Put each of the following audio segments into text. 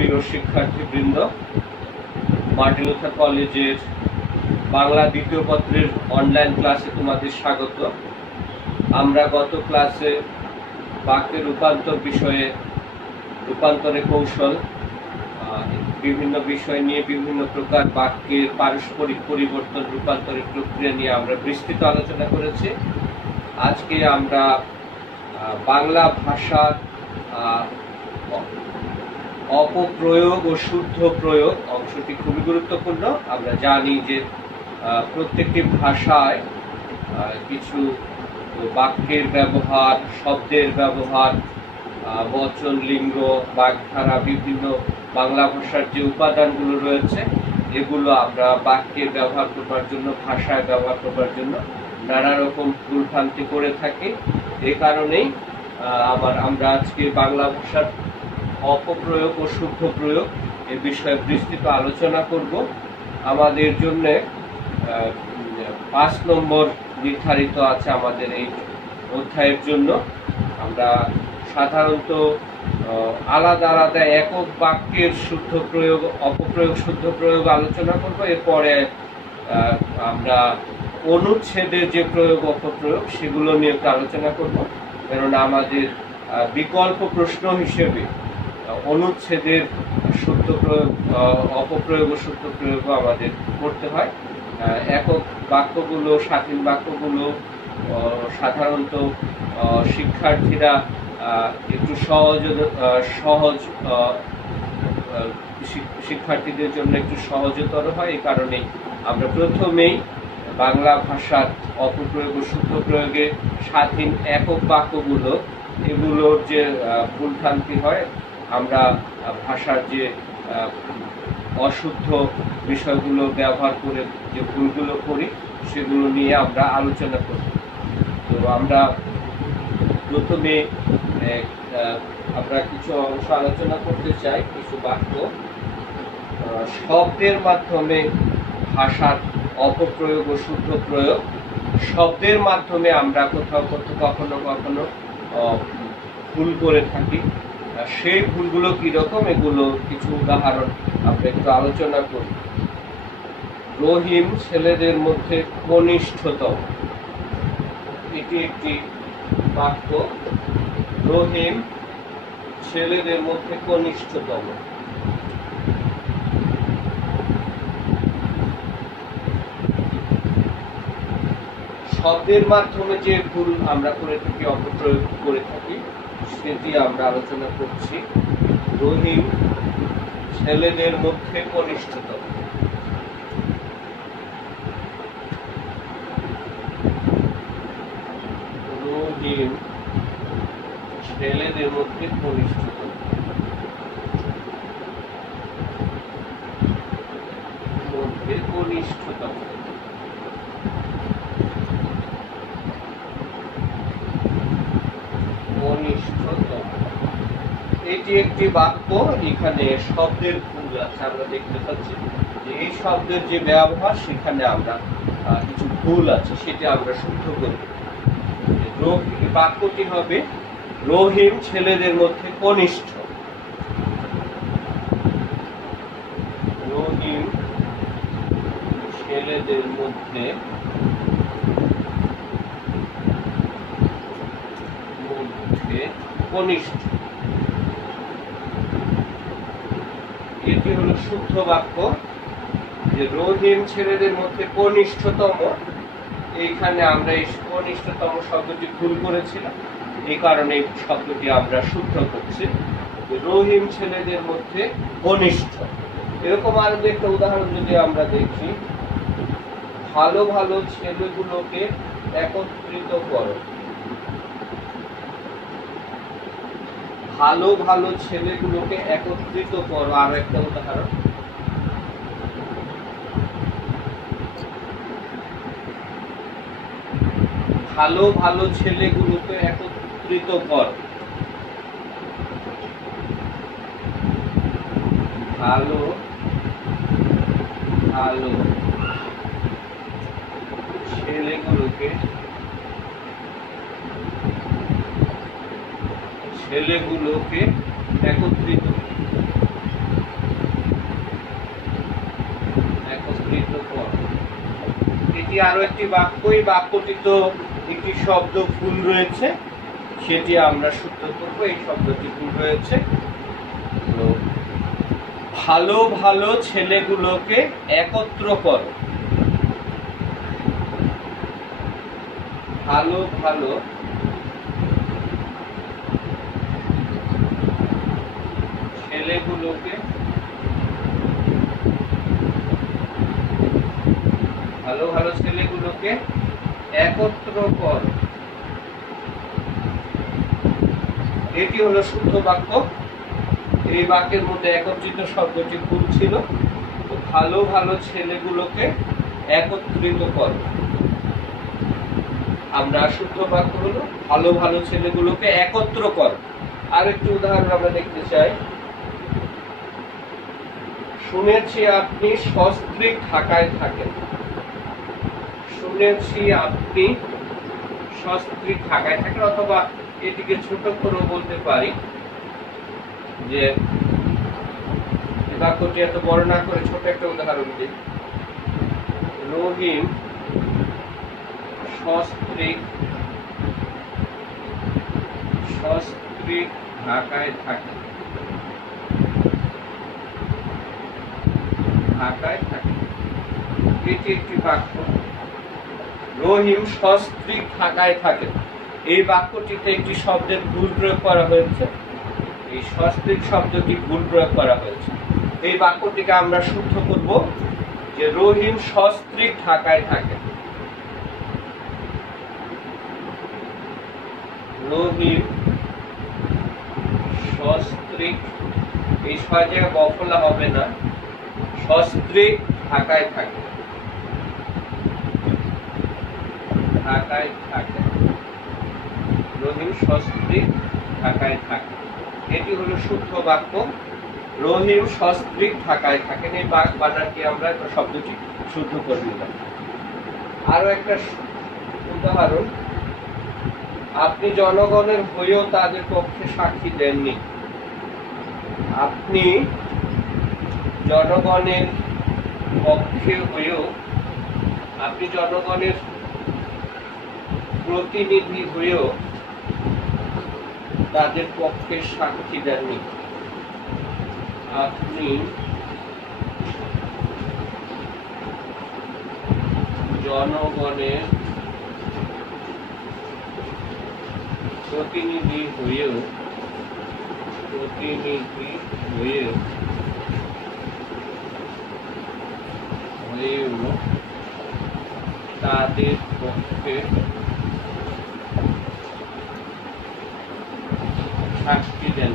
প্রিয় শিক্ষার্থীবৃন্দ, Martin Luther কলেজের বাংলা দ্বিতীয় পত্রের অনলাইন ক্লাসে তোমাদের স্বাগত। আমরা গত ক্লাসে বাক্যের রূপান্তর বিষয়ে রূপান্তরের কৌশল, বিভিন্ন বিষয় নিয়ে বিভিন্ন প্রকার বাক্যের পারস্পরিক পরিবর্তন রূপান্তরের প্রক্রিয়া নিয়ে আমরা বিস্তৃত আলোচনা করেছি। আজকে আমরা বাংলা ভাষার অপপ্রয়োগ ও শুদ্ধ প্রয়োগ অংশটি খুবই গুরুত্বপূর্ণ। আমরা জানি যে প্রত্যেকটি ভাষায় কিছু বাক্যের ব্যবহার, শব্দের ব্যবহার, বচন, লিঙ্গ, বাগধারা, বিভিন্ন বাংলা ভাষার যে উপাদানগুলো রয়েছে এগুলো আমরা বাক্যে ব্যবহার করবার জন্য, ভাষায় ব্যবহার করবার জন্য নানা রকম ভুলভ্রান্তি করে থাকি। এই কারণেই আমরা আজকে বাংলা ভাষার অপপ্রয়োগ ও শুদ্ধ প্রয়োগ এ বিষয়ে বিস্তৃত আলোচনা করব। আমাদের জন্য 5 নম্বর নির্ধারিত আছে আমাদের এই অধ্যায়ের জন্য। আমরা সাধারণত আলাদা আলাদা একক বাক্যের শুদ্ধ প্রয়োগ, অপপ্রয়োগ, শুদ্ধ প্রয়োগ আলোচনা করব। এরপরে আমরা অনুচ্ছেদের যে প্রয়োগ, অপপ্রয়োগ সেগুলো নিয়ে একটু আলোচনা করব, কারণ আমাদের বিকল্প প্রশ্ন হিসেবে অনুচ্ছেদের শুদ্ধ প্রয়োগ, অপপ্রয়োগ ও শুদ্ধ প্রয়োগও আমাদের করতে হয়। একক বাক্যগুলো, স্বাধীন বাক্যগুলো সাধারণত শিক্ষার্থীরা একটু শিক্ষার্থীদের জন্য একটু সহজতর হয়। এই কারণে আমরা প্রথমেই বাংলা ভাষার অপপ্রয়োগ ও শুদ্ধ প্রয়োগে স্বাধীন একক বাক্যগুলো, এগুলোর যে ভুলভ্রান্তি হয়, আমরা ভাষার যে অশুদ্ধ বিষয়গুলো ব্যবহার করে যে ভুলগুলো করি সেগুলো নিয়ে আমরা আলোচনা করি। তো আমরা প্রথমে আমরা কিছু অংশ আলোচনা করতে চাই, কিছু বাক্য। শব্দের মাধ্যমে ভাষার অপপ্রয়োগ ও শুদ্ধ প্রয়োগ। শব্দের মাধ্যমে আমরা কোথাও কখনো কখনো ভুল করে থাকি। সেই ভুলগুলো কিরকম, এগুলো কিছু উদাহরণ আমরা একটু আলোচনা করি। রহিম ছেলেদের মধ্যে কনিষ্ঠতম, এটি একটি বাক্য। রহিম ছেলেদের মধ্যে কনিষ্ঠতম। শব্দের মাধ্যমে যে ভুল আমরা করে থাকি, অপপ্রয়োগ করে থাকি, সেটি আমরা আলোচনা করছি। রহিম ছেলেদের মধ্যে কনিষ্ঠতম। রহিম ছেলেদের মধ্যে কনিষ্ঠতম। মধ্যে কনিষ্ঠতম। এটি একটি বাক্য। এখানে শব্দের ভুল আছে, আমরা দেখতে পাচ্ছি যে এই শব্দের যে ব্যবহার সেখানে আমরা কিছু ভুল আছে, সেটা আমরা শুদ্ধ করি। বাক্যটি হবে রহিম ছেলেদের মধ্যে কনিষ্ঠ। রহিম ছেলেদের মধ্যে কনিষ্ঠ। এটি হলো শুদ্ধ বাক্য, যে রহিম ছেলেদের মধ্যে কনিষ্ঠতম। এইখানে আমরা এই কনিষ্ঠতম শব্দটি ভুল করেছিলাম, এই কারণে শব্দটি আমরা শুদ্ধ করছি। রহিম ছেলেদের মধ্যে কনিষ্ঠ। এরকম আরো একটা উদাহরণ যদি আমরা দেখি, ভালো ভালো ছেলেগুলোকে একত্রিত করো। ভালো ভালো ছেলেগুলোকে একত্রিত করো। আরো একটা উদাহরণ, ভালো ভালো ছেলেগুলোকে একত্রিত কর। ভালো ভালো ছেলেগুলোকে একত্রিত। এটি আরো একটি বাক্য। এই বাক্যটি তো একটি শব্দ ভুল রয়েছে, সেটি আমরা শুদ্ধ করব। এই শব্দটি ভুল রয়েছে। তো ভালো ভালো ছেলেগুলোকে একত্র করো। ভালো ভালো ছেলেগুলোকে একত্র কর। এটি হলো শুদ্ধ বাক্য। এই বাক্যের মধ্যে একত্রিত শব্দটি ভুল ছিল। তো ভালো ভালো ছেলেগুলোকে একত্রিত কর। আমরা শুদ্ধ বাক্য হলো ভালো ভালো ছেলেগুলোকে একত্র কর। আর একটি উদাহরণ আমরা দেখতে চাই। শুনেছি আপনি সস্ত্রীক ঢাকায় থাকেন। শুনেছি আপনি সস্ত্রীক ঢাকায় থাকেন, অথবা এটিকে ছোট করেও বলতে পারি যে বাক্যটি এত বড় না করে ছোট একটা উদাহরণ দিই। রহিম সস্ত্রীক ঢাকায় থাকে। এটি একটি বাক্য। রহিম সস্ত্রীক ঢাকায় থাকে। এই বাক্যটিতে একটি শব্দের ভুল প্রয়োগ করা হয়েছে। এই সস্ত্রীক শব্দটি ভুল প্রয়োগ করা হয়েছে। এই বাক্যটিকে আমরা শুদ্ধ করব যে রহিম সস্ত্রীক ঢাকায় থাকে। রহিম সস্ত্রীক, এই ছয় জায়গায় বফলা হবে না, সস্ত্রীক ঢাকায় থাকে। রহিম সস্ত্রীক ঢাকায় থাকে। এটি হলো শুদ্ধ বাক্য। রহিম সস্ত্রীক ঢাকায় থাকেন। এই বানানটি আমরা শব্দটি শুদ্ধ করে নিলাম। আরো একটা উদাহরণ। আপনি জনগণের হয়েও তাদের পক্ষে সাক্ষী দেননি। আপনি জনগণের পক্ষে হয়েও, আপনি জনগণের প্রতিনিধি হয়েও তাদের পক্ষে সাক্ষী দেননি। আপনি জনগণের প্রতিনিধি হয়েও তাদের পক্ষে সাক্ষী দেন।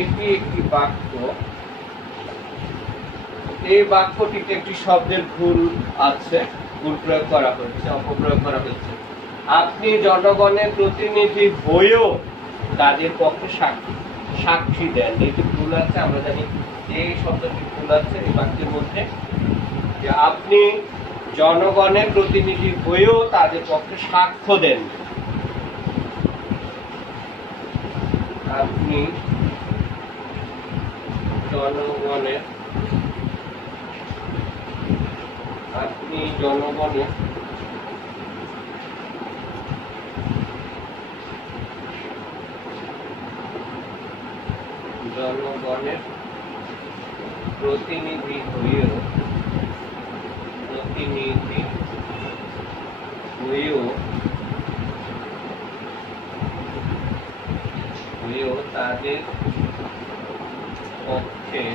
এটি একটি বাক্য। এই বাক্যটিতে একটি শব্দের ভুল আছে, ভুল প্রয়োগ করা হয়েছে, অপপ্রয়োগ করা হয়েছে। আপনি জনগণের প্রতিনিধি হয়েও তাদের পক্ষে সাক্ষী দেন। এটি ভুল আছে। আমরা জানি এই শব্দটি ভুল আছে এই বাক্যের মধ্যে, যে আপনি জনগণের প্রতিনিধি হয়েও তাদের পক্ষে সাক্ষ্য দেন। আপনি জনগণের প্রতিনিধি হয়েও তাদের পক্ষে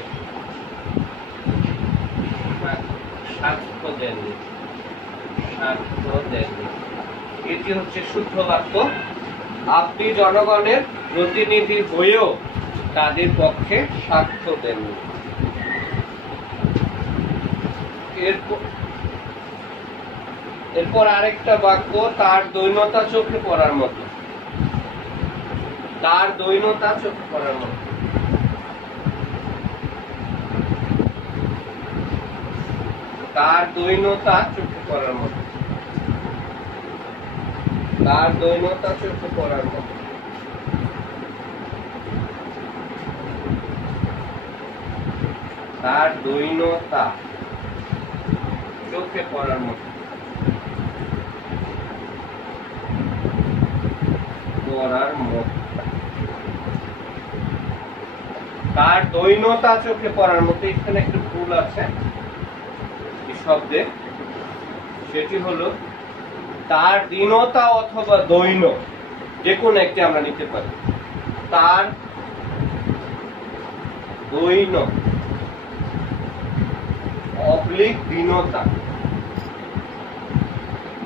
সাক্ষ্য দেননি। এটি হচ্ছে শুদ্ধ বাক্য। আপনি জনগণের প্রতিনিধি হয়েও তাদের পক্ষে সাক্ষ্য দেননি। এরপর আরেকটা বাক্য, তার দৈনতা চোখে পড়ার মতো। তার দৈনতা চোখে পড়ার মতো। তার দৈনতা চোখে পড়ার মতো। তার দৈনতা চোখে পড়ার মতো। তার দৈনতা চোখে পড়ার মতো। তার দৈনতা চোখে পড়ার মতো। এখানে একটু ভুল আছে এই শব্দে, সেটি হলো তার দীনতা অথবা দৈন, যে কোনো একটি আমরা নিতে পারি। তার দৈন অবলিক দীনতা,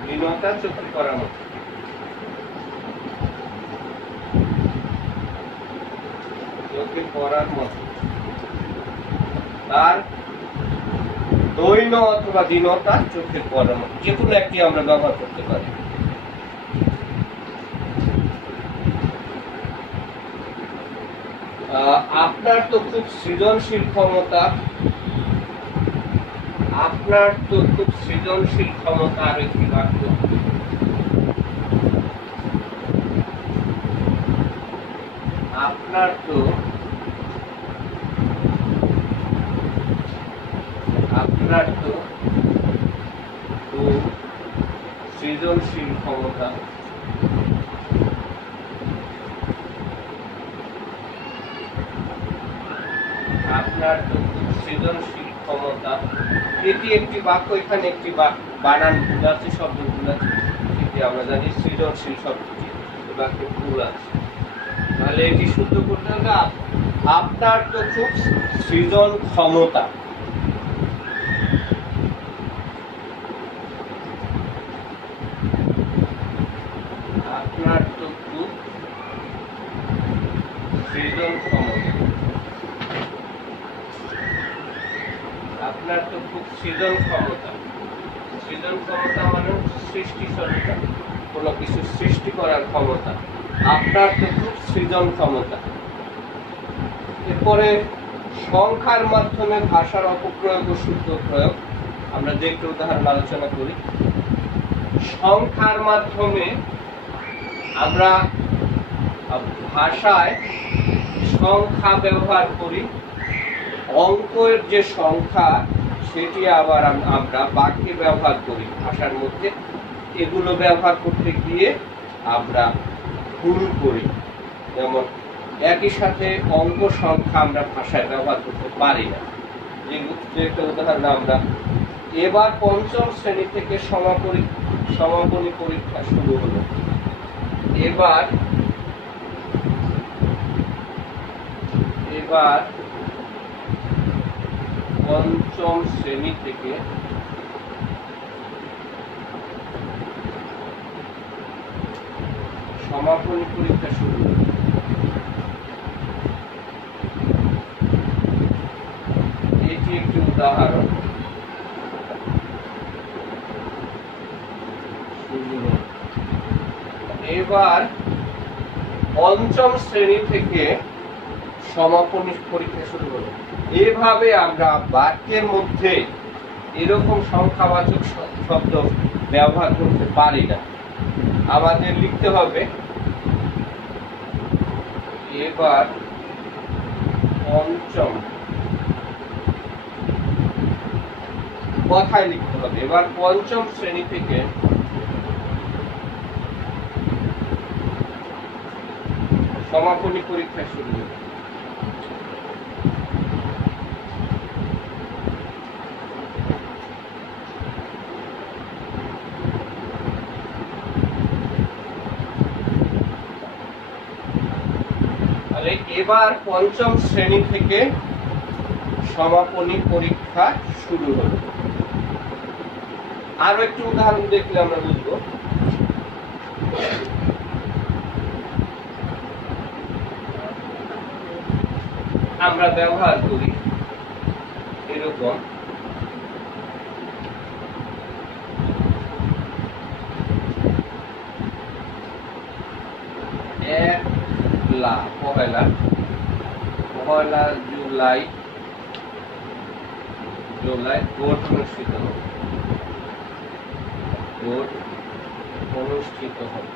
দীনতা চোখে পড়ার মতো। চোখে পড়ার মতো তার দৈন অথবা দীনতা চোখে পড়ার মতো, যে কোনো একটি আমরা ব্যবহার করতে পারি। আপনার তো খুব সৃজনশীল ক্ষমতা, আপনার তো খুব সৃজনশীল ক্ষমতা। আর একটি বাক্য, আপনার তো খুব সৃজনশীল ক্ষমতা। আপনার তো খুব সৃজনশীল ক্ষমতা। এটি একটি বাক্য। এখানে একটি বানান ভুল আছে, শব্দ ভুল আছে, সেটি আমরা জানি। সৃজনশীল শব্দটি বাক্যে ভুল আছে, তাহলে এটি শুদ্ধ করতে হবে আপনার তো খুব সৃজন ক্ষমতা। আপনার তো খুব সৃজন ক্ষমতা। আপনার তো খুব সৃজন ক্ষমতা। সৃজন ক্ষমতা মানে সৃষ্টি সত্তা, কোনো কিছু সৃষ্টি করার ক্ষমতা। আপনার তো খুব সৃজন ক্ষমতা। এরপরে সংখ্যার মাধ্যমে ভাষার অপপ্রয়োগ ও শুদ্ধ প্রয়োগ, আমরা যে একটু উদাহরণ আলোচনা করি। সংখ্যার মাধ্যমে আমরা ভাষায় সংখ্যা ব্যবহার করি। অঙ্কের যে সংখ্যা সেটি আবার আমরা বাক্যে ব্যবহার করি ভাষার মধ্যে। এগুলো ব্যবহার করতে গিয়ে আমরা ভুল করি। যেমন একই সাথে অঙ্ক সংখ্যা আমরা ভাষায় ব্যবহার করতে পারি না। যে উদাহরণ আমরা, এবার পঞ্চম শ্রেণী থেকে সমাপনী পরীক্ষা শুরু হলো। এবার পঞ্চম শ্রেণী থেকে সমাপনী পরীক্ষা শুরু হলো। এটি একটি উদাহরণ। এবার পঞ্চম শ্রেণী থেকে সমাপনী পরীক্ষা শুরু হলো। এভাবে আমরা বাক্যের মধ্যে এরকম সংখ্যাবাচক শব্দ ব্যবহার করতে পারি না। আমাদের লিখতে হবে এবার পঞ্চম, কথায় লিখতে হবে এবার পঞ্চম শ্রেণী থেকে সমাপনী পরীক্ষা শুরু হলো। এবার পঞ্চম শ্রেণী থেকে সমাপনী পরীক্ষা শুরু হলো। আরো একটি উদাহরণ দেখলে আমরা বুঝবো। আমরা ব্যবহার করি এরকম পহেলা জুলাই ভোট অনুষ্ঠিত হবে।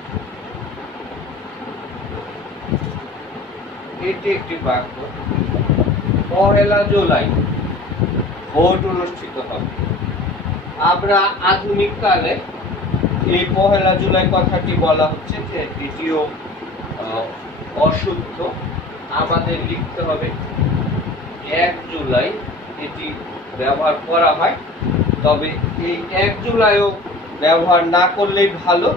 এটি একটি বাক্য। পহেলা জুলাই ভোট অনুষ্ঠিত হবে। আমরা আধুনিক কালে এই 1 জুলাই কথাটি বলা হচ্ছে যে এটিও অশুদ্ধ। আমাদের লিখতে হবে 1 জুলাই এটি ব্যবহার করা হয়, তবে এই 1 জুলাইও ব্যবহার না করলেই ভালো।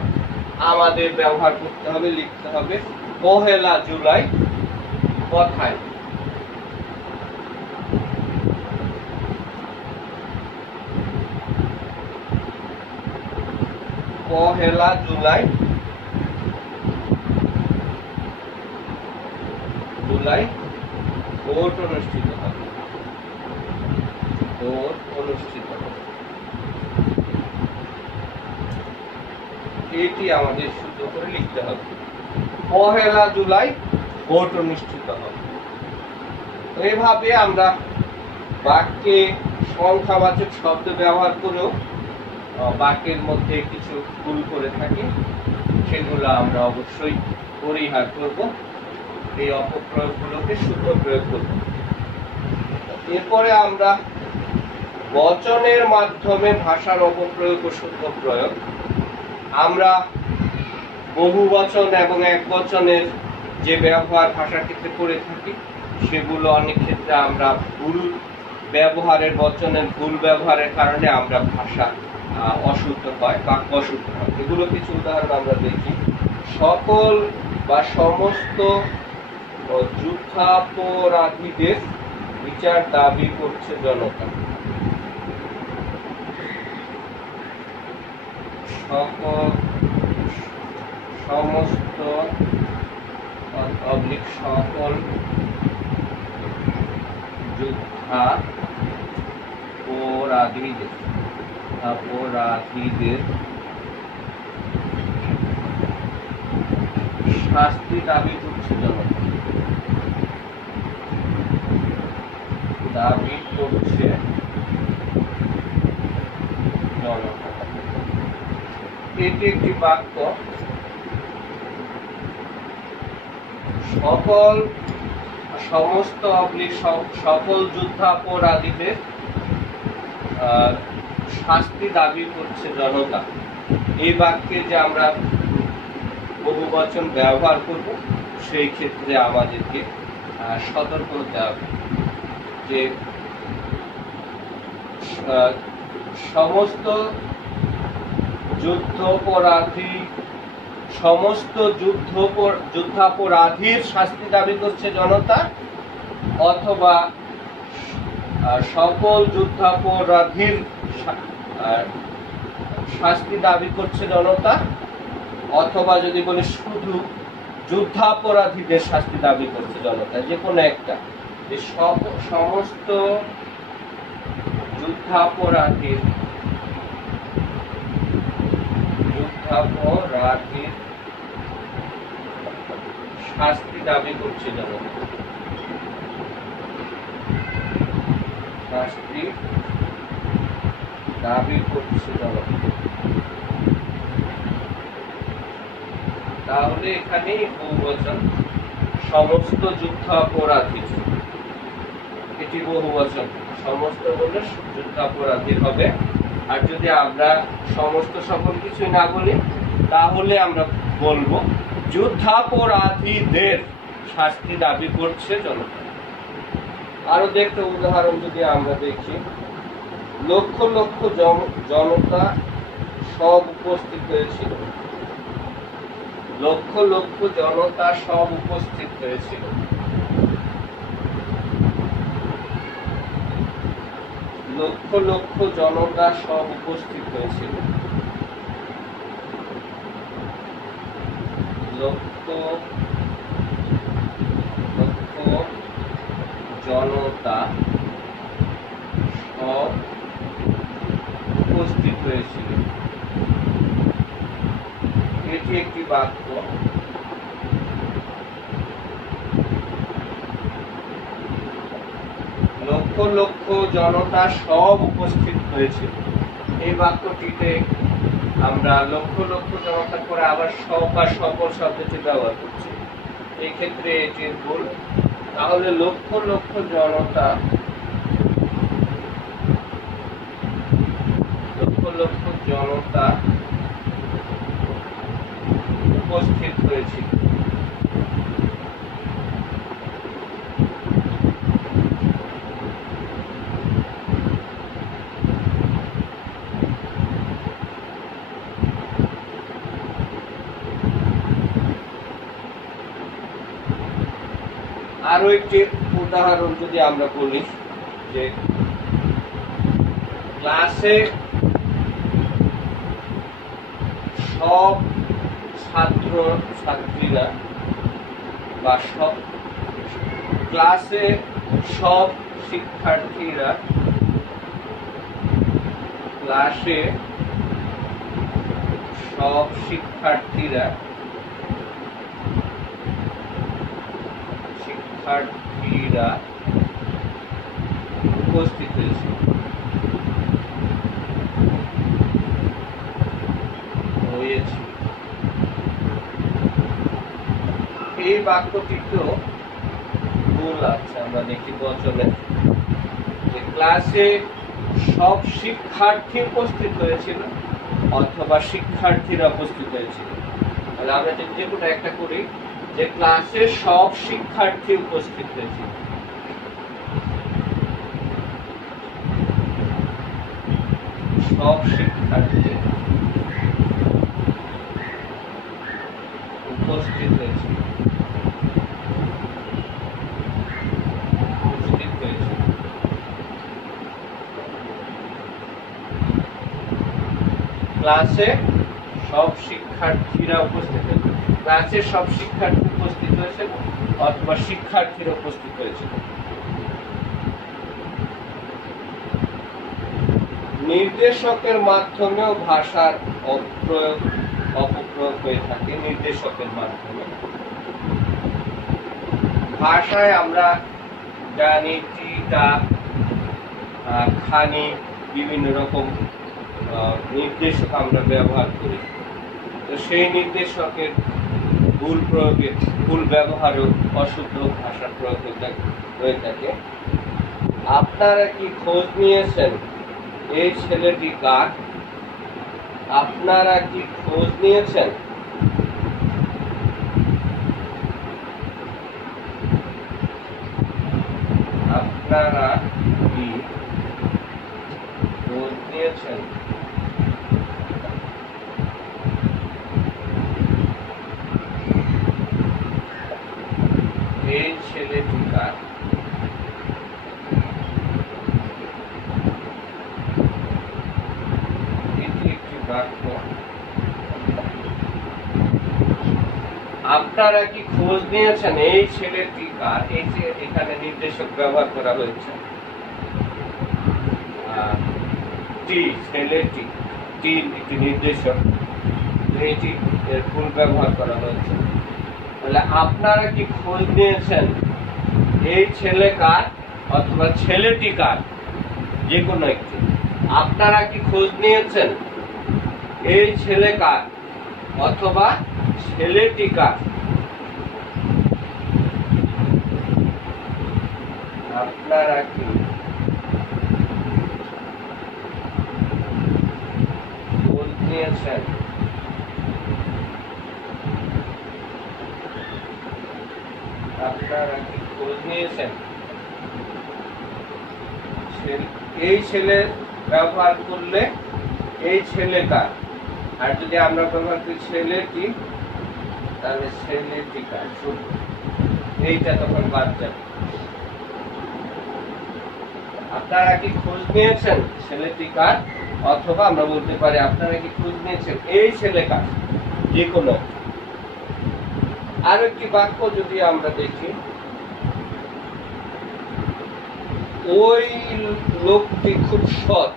আমাদের ব্যবহার করতে হবে, লিখতে হবে 1 জুলাই কথায়। 1 জুলাই ভোট অনুষ্ঠিত হবে। ভোট অনুষ্ঠিত হবে, এটি আমাদের শুদ্ধ করে লিখতে হবে। 1 জুলাই ভোট অনুষ্ঠিত হবে। এইভাবে আমরা বাক্যে সংখ্যাবাচক শব্দ ব্যবহার করেও বাক্যের মধ্যে কিছু ভুল করে থাকি, সেগুলো আমরা অবশ্যই পরিহার করব, এই অপপ্রয়োগগুলোকে শুদ্ধ প্রয়োগ করব। এরপরে আমরা বচনের মাধ্যমে ভাষার অপপ্রয়োগ ও শুদ্ধ প্রয়োগ। আমরা বহুবচন এবং একবচনের যে ব্যবহার ভাষার ক্ষেত্রে করে থাকি, সেগুলো অনেক ক্ষেত্রে আমরা ভুল ব্যবহারের, বচনের ভুল ব্যবহারের কারণে আমরা ভাষা অশুদ্ধ হয়, বাক্য অশুদ্ধ হয়। এগুলো কিছু উদাহরণ আমরা দেখি। সকল বা সমস্ত যুদ্ধাপরাধীদের বিচার দাবি করছে জনতা। সমস্ত সকল যুদ্ধাপরাধীদের শাস্তি দাবি করছে জনতা। দাবি করছে জনতা, এটি একটি বাক্য। সমস্ত সকল যুদ্ধাপরাধীদের শাস্তি দাবি করছে জনতা। এই বাক্যে যে আমরা বহুবচন ব্যবহার করব, সেই ক্ষেত্রে আমাদেরকে সতর্ক হতে হবে যে সমস্ত যুদ্ধাপরাধীর শাস্তি দাবি করছে জনতা, অথবা সকল যুদ্ধাপরাধীর শাস্তি দাবি করছে জনতা, অথবা যদি বলি শুধু যুদ্ধাপরাধীদের শাস্তি দাবি করছে জনতা, যে কোনো একটা। সমস্ত যুদ্ধাপরাধীর শাস্তি দাবি করছে জনতা, শাস্তি দাবি করছে জনতা। তাহলে এখানে বহুবচন সমস্ত যুদ্ধাপরাধী, এটি বহুবচন। সমস্ত বললে যুদ্ধাপরাধী হবে। আর যদি আমরা সমস্ত সকল কিছু না বলি, তাহলে আমরা বলবো যুদ্ধাপরাধীদের শাস্তি দাবি করছে জনতা। আরো একটা উদাহরণ যদি আমরা দেখি, লক্ষ লক্ষ জনতা সব উপস্থিত হয়েছিল। লক্ষ লক্ষ জনতা সব উপস্থিত হয়েছিল। লক্ষ লক্ষ জনতা সব উপস্থিত হয়েছিল। লক্ষ লক্ষ জনতা সব উপস্থিত হয়েছিল, এটি একটি বাক্য। লক্ষ লক্ষ জনতা সব উপস্থিত হয়েছিল, এই বাক্যটিতে আমরা লক্ষ লক্ষ জনতার পরে আবার সব বা সকল শব্দটি ব্যবহার করছি, এই ক্ষেত্রে এটির ভুল। তাহলে লক্ষ লক্ষ জনতা জনতা উপস্থিত হয়েছিল। আরো একটি উদাহরণ যদি আমরা বলি যে ক্লাসে সব ছাত্র ছাত্রীরা বা সব ক্লাসে সব শিক্ষার্থীরা উপস্থিত হয়েছে। এই বাক্যটিতেও ভুল আছে। আমরা দেখি বচনে যে ক্লাসে সব শিক্ষার্থী উপস্থিত হয়েছিল অথবা শিক্ষার্থীরা উপস্থিত হয়েছিল। তাহলে আমরা যদি যে কোনো একটা করি যে ক্লাসে সব শিক্ষার্থী উপস্থিত হয়েছিল, সব শিক্ষার্থী উপস্থিত হয়েছিল। ক্লাসে সব শিক্ষার্থীরা উপস্থিত হয়েছে, ক্লাসে সব শিক্ষার্থী উপস্থিত হয়েছে অথবা শিক্ষার্থীরা উপস্থিত হয়েছিল। নির্দেশকের মাধ্যমেও ভাষার অপপ্রয়োগ হয়ে থাকে। নির্দেশকের মাধ্যমে ভাষায় আমরা জানি টিটা, খানি, বিভিন্ন রকম নির্দেশক আমরা ব্যবহার করি। তো সেই নির্দেশকের ভুল প্রয়োগে, ভুল ব্যবহারও অশুদ্ধ ভাষার প্রয়োগ হয়ে থাকে। আপনারা কি খোঁজ নিয়েছেন এই ছেলেটি কার? আপনারা কি খোঁজ নিয়েছেন? আপনারা কি খোঁজ নিয়েছেন? এই ছেলেটি কার? আপনারা কি খোঁজ নিয়েছেন এই ছেলেটি কার? এই যে এখানে নির্দেশক ব্যবহার করা হয়েছে টি, ছেলেটি, টি একটি নির্দেশক, এটি এর ভুল ব্যবহার করা হয়েছে। তাহলে আপনারা কি খোঁজ নিয়েছেন এই ছেলে কার অথবা ছেলেটি কার, যে কোনো একটি। আপনারা কি খোঁজ নিয়েছেন এই ছেলে কার অথবা ছেলেটি কার? আপনারা কি খোঁজ নিয়েছেন আপনারা কি খোঁজ নিয়েছেন এই ছেলে ব্যবহার করলে এই ছেলে কার, আর যদি আমরা ব্যবহার করি ছেলেটি তাহলে ছেলেটি কার, শুধু এইটা তখন বাদ যাবে। আপনারা কি খোঁজ নিয়েছেন ছেলেটি কার অথবা আমরা বলতে পারি আপনারা কি খোঁজ নিয়েছেন এই ছেলে কার, যে কোনো। আর একটি বাক্য যদি আমরা দেখি, ওই লোকটি খুব সৎ,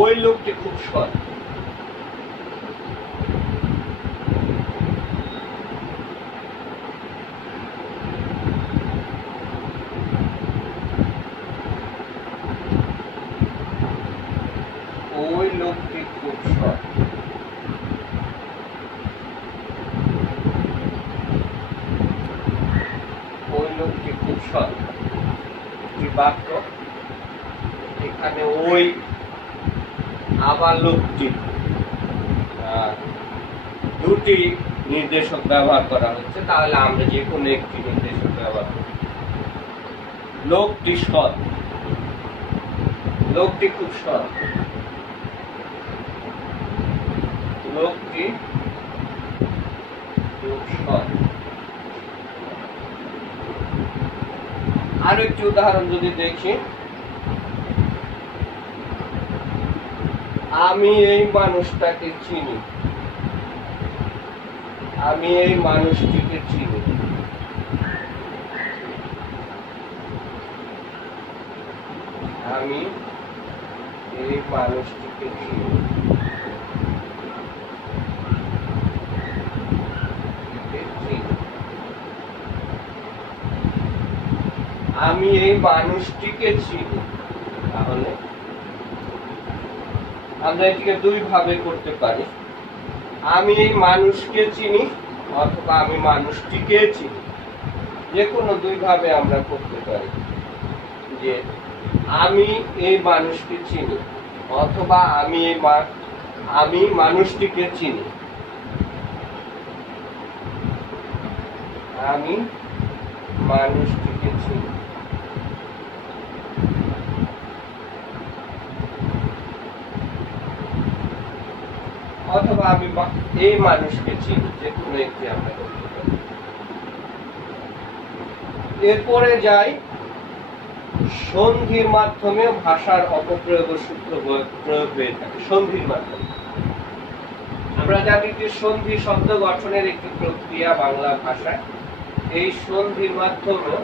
ওই লোকটি খুব সৎ। ওই লোকটি খুব সৎ। ওই লোকটি খুব সৎ একটি বাক্য। এখানে ওই আবার লোকটি, দুটি নির্দেশক ব্যবহার করা হচ্ছে, তাহলে আমরা যে কোনো একটি নির্দেশক ব্যবহার করি। লোকটি সৎ, লোকটি খুব সৎ, লোকটি খুব সৎ। আরো একটি উদাহরণ যদি দেখি, আমি এই মানুষটাকে চিনি, আমি এই মানুষটিকে চিনি। আমি এই মানুষটিকে চিনি। আমি এই মানুষটিকে চিনি। তাহলে আমরা এটিকে দুই ভাবে করতে পারি, আমি এই মানুষকে চিনি অথবা আমি মানুষটিকে চিনি। যে কোনো দুই ভাবে আমরা করতে পারি, যে আমি এই মানুষকে চিনি অথবা আমি মানুষটিকে চিনি। আমি মানুষটিকে চিনি। অথবা আমি এই মানুষকে চিনি, যে কোনো একটি আমরা করতে পারি। এরপরে যাই, সন্ধির মাধ্যমে ভাষার অপপ্রয়োগ ও সূত্র প্রয়োগ হয়ে থাকে। সন্ধির মাধ্যমে আমরা জানি যে সন্ধি শব্দ গঠনের একটি প্রক্রিয়া বাংলা ভাষায়। এই সন্ধির মাধ্যমে,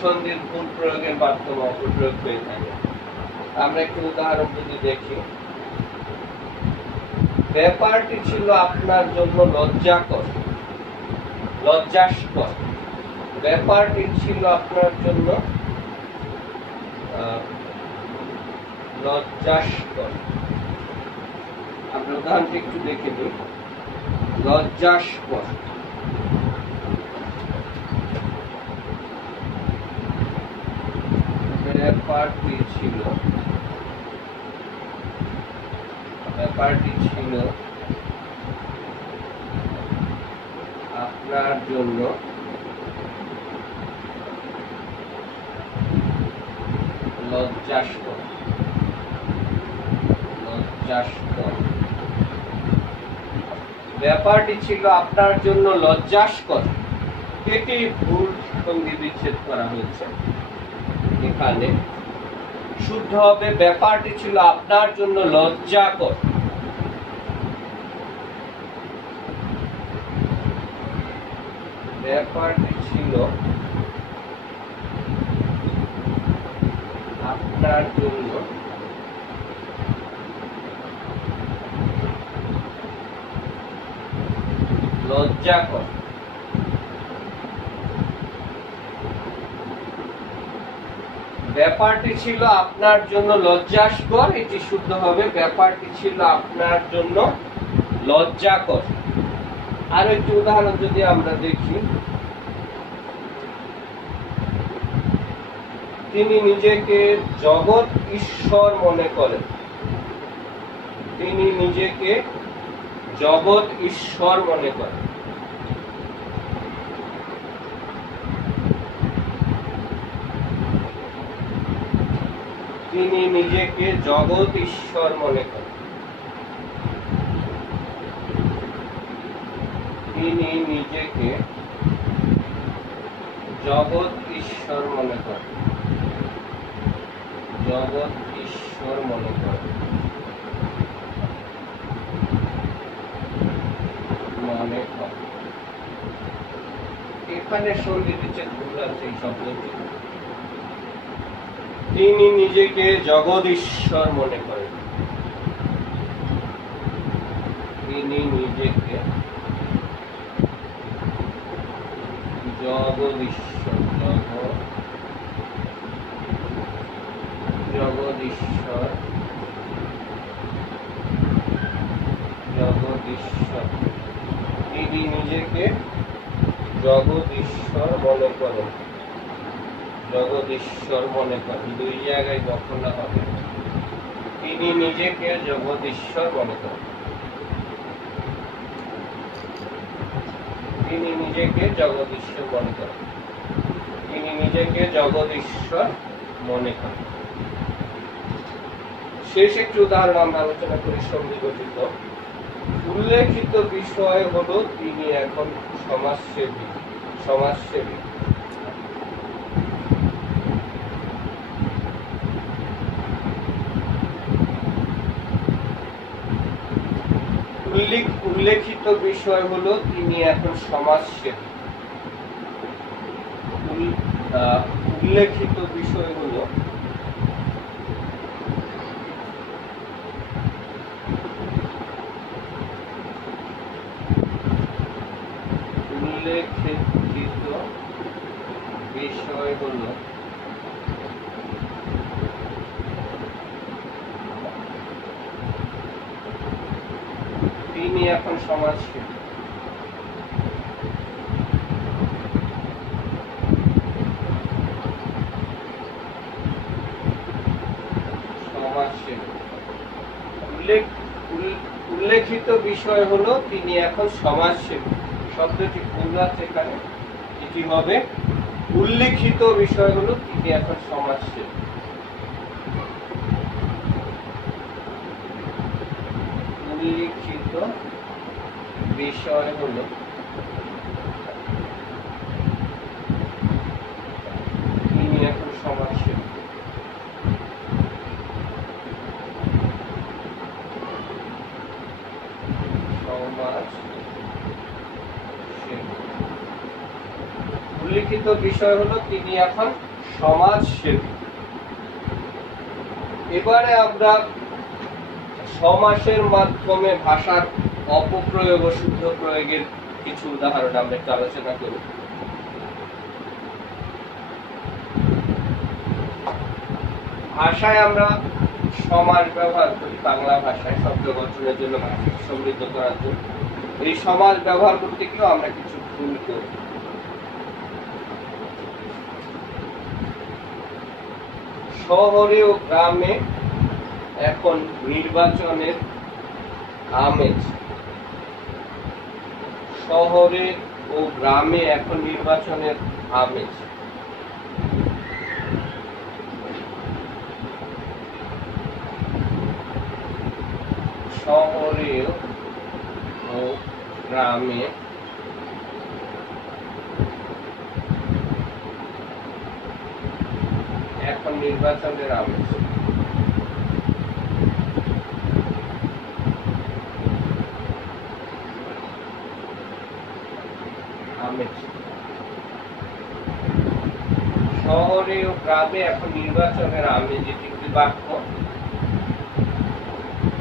সন্ধির ভুল প্রয়োগের মাধ্যমে অপপ্রয়োগ হয়ে থাকে। আমরা একটি উদাহরণ যদি দেখি, ব্যাপারটি ছিল আপনার জন্য লজ্জাকর, লজ্জাস্কর। ব্যাপারটি ছিল আপনার জন্য লজ্জাস্কর। আমরা উদাহরণটি একটু দেখে নিই। লজ্জাস্কর, ব্যাপারটি ছিল আপনার জন্য লজ্জাস্কর, লজ্জাস্কর। ব্যাপারটি ছিল আপনার জন্য লজ্জাস্কর। এটি ভুল সন্ধি বিচ্ছেদ করা হয়েছে। এখানে শুদ্ধ হবে ব্যাপারটি ছিল আপনার জন্য লজ্জাকর। ব্যাপারটি ছিল আপনার জন্য লজ্জাকর। ব্যাপারটি ছিল আপনার জন্য লজ্জাস্কর, এটি শুদ্ধ হবে ব্যাপারটি ছিল আপনার জন্য লজ্জাকর। আর একটি উদাহরণ যদি আমরা দেখি, তিনি নিজেকে জগৎ ঈশ্বর মনে করেন। তিনি নিজেকে জগৎ ঈশ্বর মনে করেন। তিনি নিজেকে জগৎ ঈশ্বর মনে করেন। তিনি নিজেকে জগৎ ঈশ্বর মনে করেন। জগৎ ঈশ্বর মনে করেন। মনে করেন। এখানে সন্ধি বিচ্ছেদ ভুল আছে এই শব্দটি। তিনি নিজেকে জগৎ ঈশ্বর মনে করেন। তিনি নিজেকে জগদীশ্বর, জগদীশ্বর, জগদীশ্বর। তিনি নিজেকে জগদীশ্বর মনে করেন। জগদীশ্বর মনে করেন, দুই জায়গায় বসানো হবে। তিনি নিজেকে জগদীশ্বর মনে করেন। তিনি নিজেকে জগদীশ্বর মনে করেন। তিনি নিজেকে জগদীশ্বর মনে করেন। শেষ একটি উদাহরণ আমরা আলোচনা করি সন্ধি গঠিত। উল্লেখিত বিষয় হলো তিনি এখন সমাজসেবী। সমাজসেবী উল্লেখিত বিষয় হলো তিনি এখন সমাজসেবী। উল্লেখিত বিষয় হলো তিনি এখন সমাজসেবী। উল্লেখিত বিষয় হলো তিনি এখন সমাজসেবী। শব্দটি ভুল আছে এখানে, এটি হবে উল্লেখিত বিষয় হলো তিনি এখন সমাজসেবী। উল্লেখিত বিষয় হলো তিনি এখন সমাজসেবী। উল্লেখিত বিষয় হলো তিনি এখন সমাজসেবী। এবারে আমরা সমাসের মাধ্যমে ভাষার অপপ্রয়োগ ও শুদ্ধ প্রয়োগের কিছু উদাহরণ আমরা একটু আলোচনা করি। ভাষায় আমরা সমাস ব্যবহার করি, বাংলা ভাষায় শব্দ গঠনের জন্য, ভাষাকে সমৃদ্ধ করার জন্য। এই সমাস ব্যবহার করতে গিয়েও আমরা কিছু ভুল করি। শহরে ও গ্রামে এখন নির্বাচনের আমেজ। শহরে ও গ্রামে এখন নির্বাচনের আমেজ। শহরে ও গ্রামে এখন নির্বাচনের আমেজ। শহরে ও গ্রামে এখন নির্বাচনের আমেজ, এটি একটি বাক্য।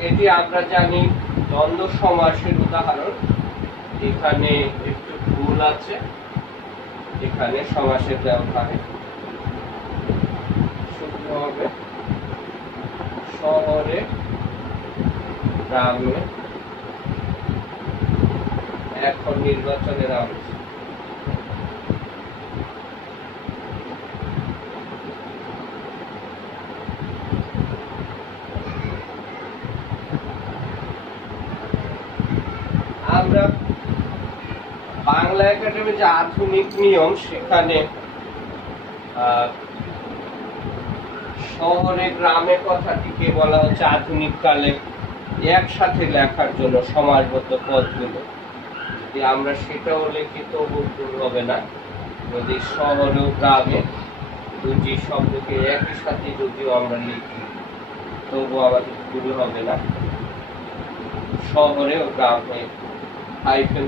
এটি আমরা জানি দ্বন্দ্ব সমাসের উদাহরণ। এখানে একটু ভুল আছে, এখানে সমাসের ব্যবহারে শুদ্ধ হবে শহরে গ্রামে এখন নির্বাচনের আমেজ। আমরা বাংলা একাডেমি যে আধুনিক নিয়ম, সেখানে শহরে গ্রামে কথাটিকে বলা হচ্ছে আধুনিক কালে একসাথে লেখার জন্য সমাসবদ্ধ পদগুলো। যদি আমরা সেটাও লিখিত ভুল হবে না। যদি শহরে ও গ্রামে দুটি শব্দকে একই সাথে যদিও আমরা লিখি, তবু আমাদের ভুল হবে না। শহরে ও গ্রামে হাইফেন।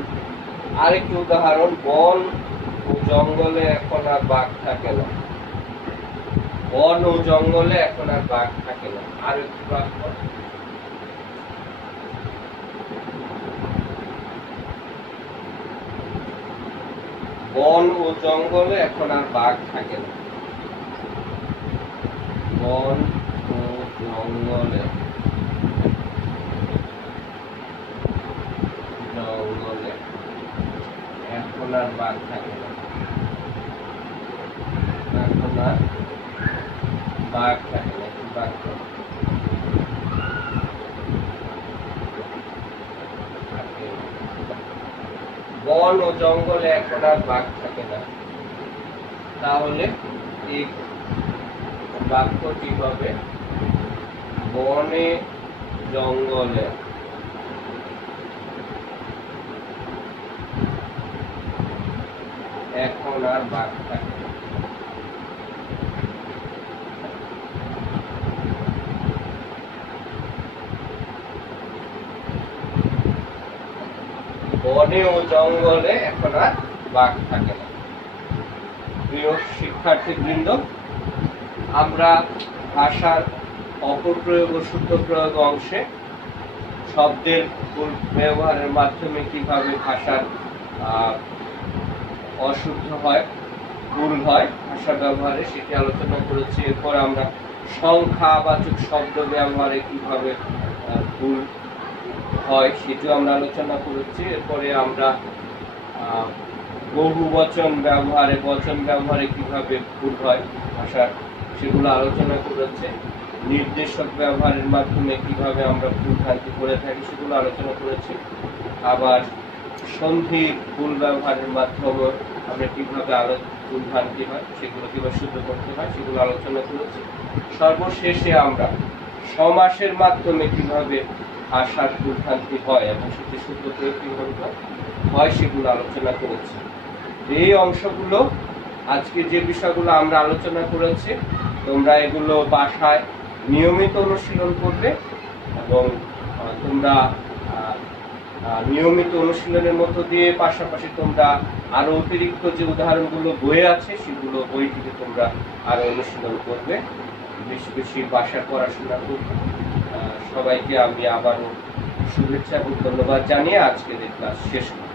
আরেকটি উদাহরণ, বন ও জঙ্গলে এখন আর বাঘ থাকে না। বন ও জঙ্গলে এখন আর বাঘ থাকে না। আরেকটি বাক্য, বন ও জঙ্গলে এখন আর বাঘ থাকে না। বন ও জঙ্গলে এখন আর বাঘ থাকে না। এখন আর বাঘ থাকে না। বাঘ বন ও জঙ্গলে এখন আর বাঘ থাকে না, তাহলে এই বাক্যটি হবে বনে জঙ্গলে এখন আর বাঘ থাকে না। বনে ও জঙ্গলে এখন আর বাঘ থাকে না। প্রিয় শিক্ষার্থীবৃন্দ, আমরা ভাষার অপপ্রয়োগ ও শুদ্ধ প্রয়োগ অংশে শব্দের ভুল ব্যবহারের মাধ্যমে কিভাবে ভাষার অশুদ্ধ হয়, ভুল হয় ভাষা ব্যবহারে, সেটি আলোচনা করেছি। এরপর আমরা সংখ্যাবাচক শব্দ ব্যবহারে কিভাবে ভুল হয় সেটিও আমরা আলোচনা করেছি। এরপরে আমরা বহু বচন ব্যবহারে কিভাবে ভুল হয় ভাষার, সেগুলো আলোচনা করেছে। নির্দেশক ব্যবহারের মাধ্যমে কিভাবে আমরা ভুল ভ্রান্তি করে থাকি সেগুলো আলোচনা করেছি। আবার সন্ধির ভুল ব্যবহারের মাধ্যমে আমরা কিভাবে ভুল ভ্রান্তি হয় সেগুলো কিভাবে শুদ্ধ করতে হয় সেগুলো আলোচনা করেছি। সর্বশেষে আমরা সমাসের মাধ্যমে কিভাবে ভাষার ভুল ভ্রান্তি হয় এবং সেটি শুদ্ধ প্রয়োগ কিভাবে হয় সেগুলো আলোচনা করেছি। এই অংশগুলো, আজকে যে বিষয়গুলো আমরা আলোচনা করেছি, তোমরা এগুলো বাসায় নিয়মিত অনুশীলন করবে এবং তোমরা নিয়মিত অনুশীলনের মধ্য দিয়ে পাশাপাশি তোমরা আরো অতিরিক্ত যে উদাহরণগুলো বইয়ে আছে সেগুলো বই থেকে তোমরা আরো অনুশীলন করবে, বেশি বেশি ভাষা পড়াশোনা করবে। সবাইকে আমি আবারও শুভেচ্ছা এবং ধন্যবাদ জানিয়ে আজকের ক্লাস শেষ করব।